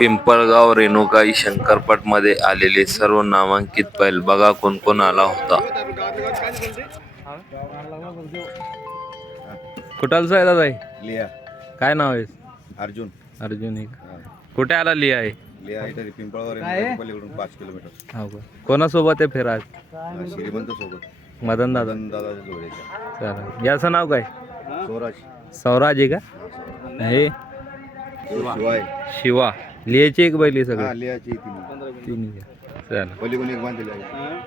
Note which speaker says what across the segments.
Speaker 1: पिंपळगाव रेणुकाई शंकरपटमध्ये आलेले सर्व नामांकित बैल बघा कोण कोण आला होता. कुठालचा आहे दादा हे?
Speaker 2: लिया.
Speaker 1: काय नाव आहे?
Speaker 2: अर्जुन.
Speaker 1: अर्जुन एक. कुठे आला लिहा आहे?
Speaker 2: लिया इथे पिंपळावर आहे, पलीकडून पाच किलोमीटर.
Speaker 1: हो का? कोणासोबत आहे फिरा
Speaker 2: श्रीमंत सोबत
Speaker 1: मदन दादा.
Speaker 2: दादाच्या
Speaker 1: चालेल. याचं नाव काय?
Speaker 2: स्वराज.
Speaker 1: सौराज आहे का? हे
Speaker 2: शिवाय.
Speaker 1: शिवा. लिहायची एक बैली
Speaker 2: हा
Speaker 1: सगळं
Speaker 2: पलीकडून एक बांधलेली आहे.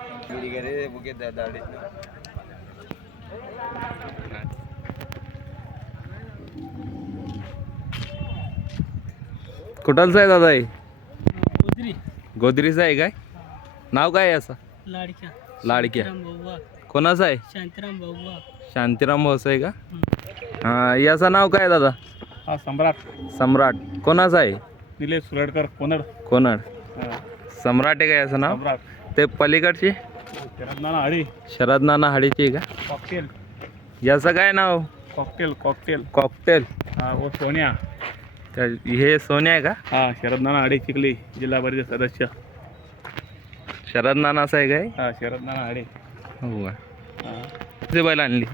Speaker 1: कुठालचा आहे दादा हे
Speaker 3: गोदरी.
Speaker 1: गोदरीचा आहे काय? नाव काय आहे असं
Speaker 3: लाडक्या.
Speaker 1: लाडक्या. कोणाचं आहे?
Speaker 3: शांतिराम भाऊवा
Speaker 1: शांतीराम भाऊचं आहे का? हा याचं नाव काय आहे दादा?
Speaker 3: हा सम्राट.
Speaker 1: सम्राट. कोणाचं आहे?
Speaker 3: निलेश सुरडकर कोनड.
Speaker 1: कोणाड सम्राट आहे का याचं नाव?
Speaker 3: सम्राट.
Speaker 1: ते पलीकडचे?
Speaker 3: रत्नाना हळी
Speaker 1: शरद नाना हाडीचे आहे का?
Speaker 3: कॉकटेल.
Speaker 1: याचं काय नाव?
Speaker 3: Cocktail cocktail.
Speaker 1: कॉकटेल.
Speaker 3: हा व सोन्या.
Speaker 1: त्या हे सोन्या आहे का?
Speaker 3: हा शरद नाना हडे चिखली जिल्हा परिषद सदस्य.
Speaker 1: शरद नानाचं आहे काय?
Speaker 3: हा शरद नाना हडे.
Speaker 1: हो का
Speaker 3: हा.
Speaker 1: किती बैल आणली?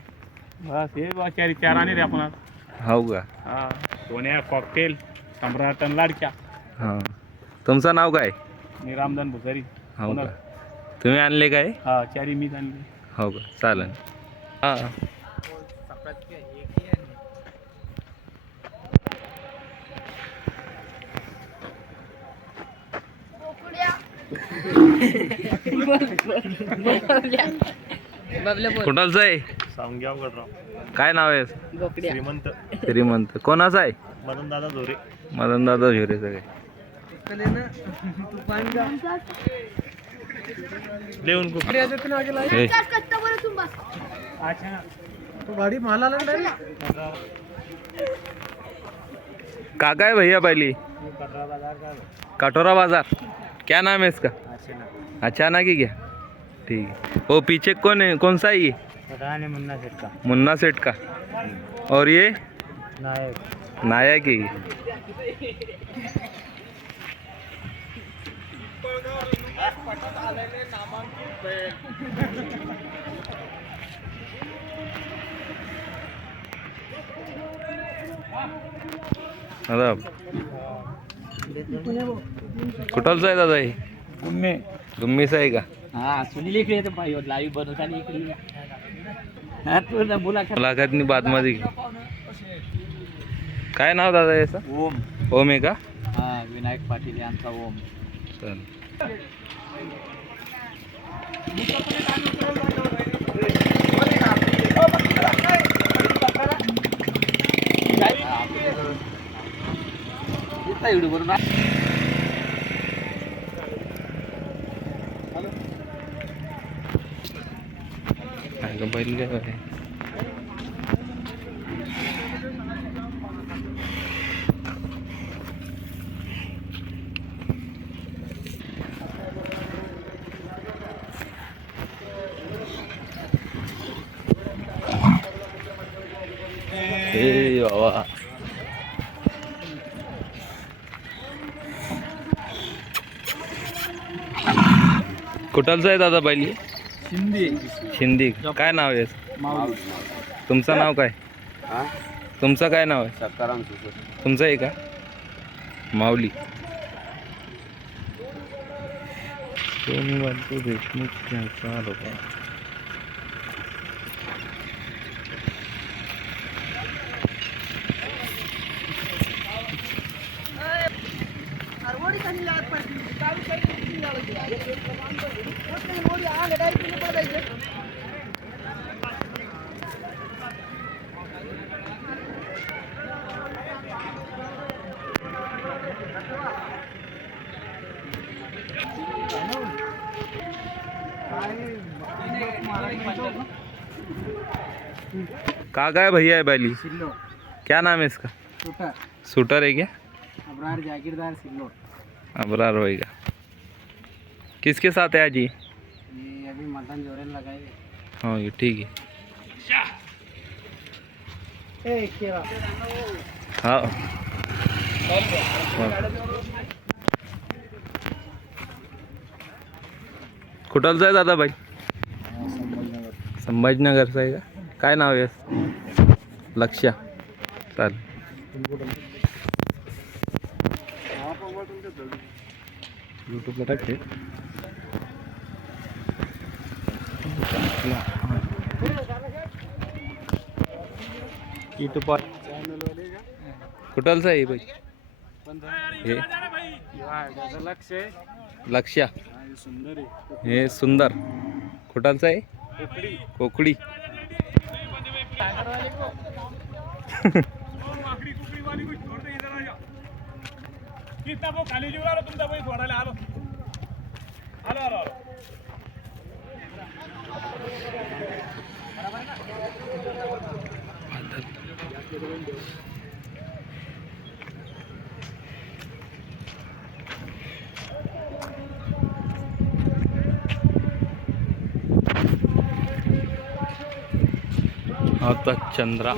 Speaker 3: बस हे बा चार चार आणि रे आपण
Speaker 1: हो का?
Speaker 3: हा सोन्या कॉकटेल. सम्राट आणि लाडक्या.
Speaker 1: हां. तुमचं नाव काय?
Speaker 3: मी रामदान भुसारी.
Speaker 1: हो का? तुम्ही आणले काय?
Speaker 3: हा चारी मीच आणली.
Speaker 1: हो का? चालेल. हां. कुठालचं आहे?
Speaker 3: गडराव
Speaker 1: काय नाव आहे?
Speaker 3: श्रीमंत.
Speaker 1: श्रीमंत. कोणाचं आहे?
Speaker 3: मदन दादा जोरे
Speaker 1: मदन दादा झुरे सगळे
Speaker 3: देऊन
Speaker 1: हे, काका है भैया पहली। कटोरा बाज़ार। क्या नाम है इसका? अचानक ही क्या ठीक है। वो पीछे कौन है? कौन सा है ये?
Speaker 3: पता नहीं मुन्ना सेठ का।
Speaker 1: मुन्ना सेठ का। और ये?
Speaker 3: नायक।
Speaker 1: नायक है ये दादा. कुठलचं आहे दादा हे?
Speaker 3: गुम्मे
Speaker 1: गुम्मीचं आहे का?
Speaker 3: हा सुनील इकडे येतो पाहिजे लाईव्ह बनवताना इकडे. हा तू ना बोला.
Speaker 1: मुलाखतनी बातमध्ये. काय नाव दादा याचं?
Speaker 3: ओम.
Speaker 1: ओम आहे का?
Speaker 3: हा विनायक पाटील यांचा ओम.
Speaker 1: चल. बैल ए बाबा. कुठलचं आहे दादा बैली
Speaker 3: शिंदे.
Speaker 1: शिंदी. काय नाव आहे?
Speaker 3: माऊली.
Speaker 1: तुमचं नाव काय? तुमचं काय नाव आहे?
Speaker 2: सत्ताराम
Speaker 1: तुमचं आहे का? माऊली. सोनी वाटतो देशमुख यांचा का काय भैया है बैली? क्या नाम है इसका?
Speaker 3: सूटर
Speaker 1: शूटर है क्या?
Speaker 3: अबरार जागीरदार सिल्लो।
Speaker 1: अबरार होएगा। किसके साथ है जी ये?
Speaker 3: अभी मदन जोरेन लगाएँगे
Speaker 1: हाँ ये ठीक है। हाँ। कुठलचा आहे दादा भाई? संभाजीनगरचा आहे का काय नाव है? लक्ष्य। चल। यूट्यूबला टाकते. कुठलचा आहे बाई? हे.
Speaker 4: लक्ष
Speaker 1: लक्ष हे सुंदर. कुठालचं आहे कोकडी.
Speaker 3: खाली जीव आलो तुमचा बैल सोडायला आलो. आलो आलो आलो.
Speaker 1: आता चंद्रा.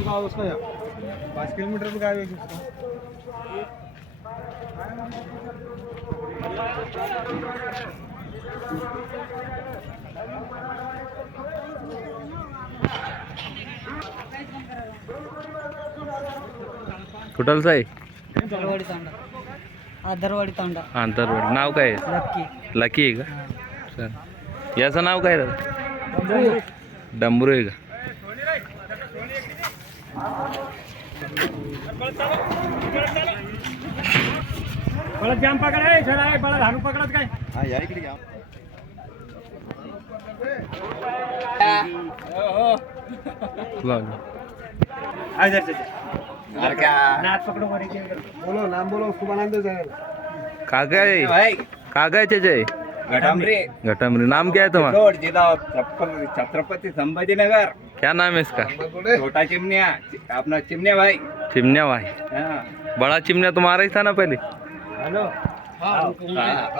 Speaker 3: पाच किलोमीटर गाव
Speaker 1: कुठालचं आहे
Speaker 5: दरवाडी तांडा. दरवाडी तांडा.
Speaker 1: आंतरवाडी नाव काय आहे?
Speaker 5: नक्की
Speaker 1: लकी आहे का? सर याचं नाव काय दादा डंबरू आहे का?
Speaker 3: मला जाम पकड आहे सर आहे मला धारू पकडत काय?
Speaker 2: हा या इकडे
Speaker 3: एक. बोलो नाम बोलो उसको बना दो जरा
Speaker 1: का काय
Speaker 4: भाई.
Speaker 1: का काय त्याचे
Speaker 4: घटामरे
Speaker 1: घटामरी नाम क्या है तुम्हारा
Speaker 4: रोड जिला छप्पन- छत्रपति संभाजीनगर.
Speaker 1: क्या नाम है इसका?
Speaker 4: छोटा चिमनिया अपना चिमनिया भाई.
Speaker 1: चिमनिया भाई.
Speaker 4: हाँ.
Speaker 1: बड़ा चिमनिया तुम्हारा ही था ना पहले?
Speaker 3: हेलो
Speaker 4: हाँ।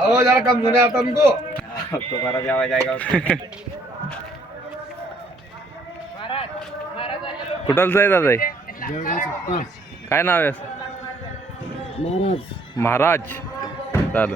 Speaker 3: ओ जरा कम सुने आता तुमको
Speaker 4: दोबारा भी आवाज आएगा उसको।
Speaker 1: कुठलचं आहे दादा हे? काय नाव आहे असं? महाराज चालेल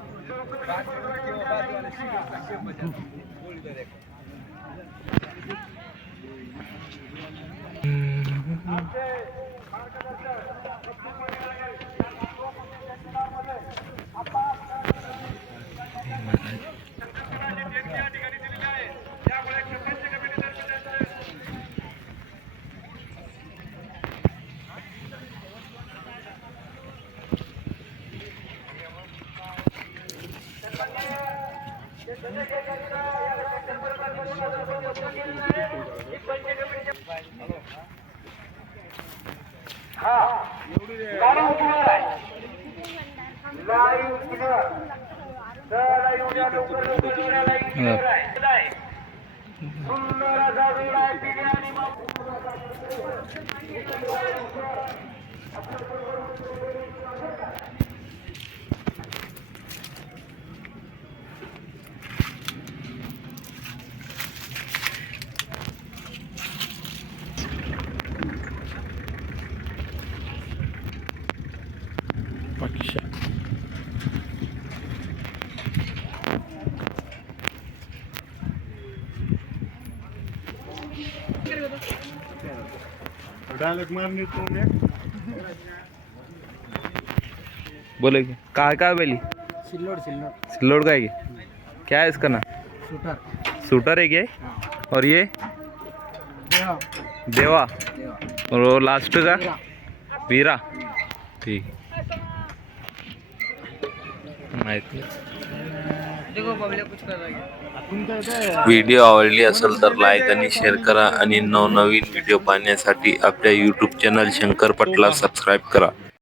Speaker 1: Arkadaşlar, सुंदर बोले की काय काय बैली?
Speaker 5: सिल्लोड सिल्लोड।
Speaker 1: सिल्लोड का है ये क्या है इसका नाम?
Speaker 5: शूटर।
Speaker 1: शूटर है क्या? और ये? देवा।
Speaker 5: देवा।
Speaker 1: और वो लास्ट का? वीरा। ठीक। माहिती
Speaker 6: व्हिडिओ आवडली असेल तर लाईक आणि शेअर करा आणि नवनवीन व्हिडिओ पाहण्यासाठी आपल्या यूट्यूब चॅनल शंकर पटला सबस्क्राईब करा.